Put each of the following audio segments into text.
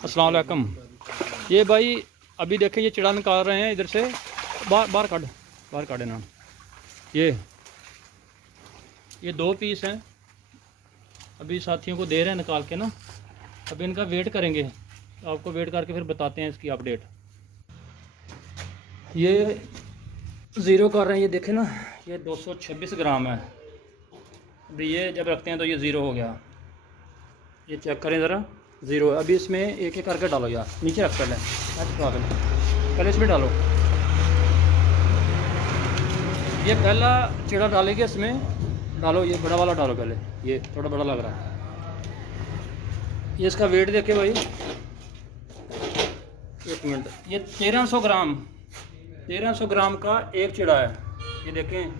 अस्सलाम वालेकुम। ये भाई अभी देखें ये चिड़ा निकाल रहे हैं इधर से, बाहर काटे ना। ये 2 पीस हैं, अभी साथियों को दे रहे हैं निकाल के ना। अभी इनका वेट करेंगे, आपको वेट करके फिर बताते हैं इसकी अपडेट। ये ज़ीरो कर रहे हैं, ये देखें ना, ये 226 ग्राम है। अभी ये जब रखते हैं तो ये ज़ीरो हो गया। ये चेक करें ज़रा, ज़ीरो है। अभी इसमें एक एक करके डालो यार, नीचे रख पहले इसमें डालो। ये पहला चिड़ा डालेंगे इसमें, डालो ये बड़ा वाला डालो पहले, ये थोड़ा बड़ा लग रहा है। ये इसका वेट देखे भाई, 1 मिनट। ये 1300 ग्राम का एक चिड़ा है। ये देखें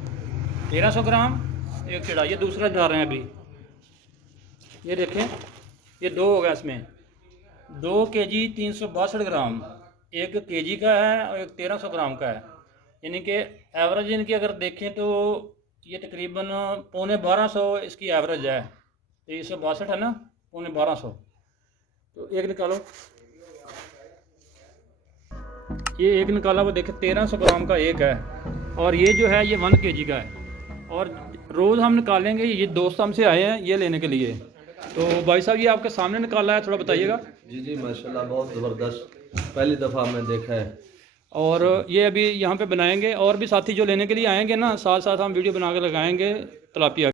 1300 ग्राम एक चिड़ा। ये दूसरा डाल रहे हैं अभी, ये देखें ये 2 हो गया। इसमें 2 kg 362 ग्राम, 1 kg का है और एक 1300 ग्राम का है। यानी कि एवरेज इनकी अगर देखें तो ये तकरीबन 1250 इसकी एवरेज है। 362 है ना, 1250। तो एक निकालो, ये एक निकाला, वो देखे 1300 ग्राम का एक है। और ये जो है ये 1 kg का है। और रोज़ हम निकालेंगे, ये दोस्त हमसे आए हैं ये लेने के लिए। तो भाई साहब ये आपके सामने निकाला है, थोड़ा बताइएगा। जी माशाल्लाह, बहुत ज़बरदस्त, पहली दफ़ा मैं देखा है। और ये अभी यहाँ पे बनाएंगे, और भी साथी जो लेने के लिए आएंगे ना, साथ साथ हम वीडियो बना के लगाएंगे तिलापिया।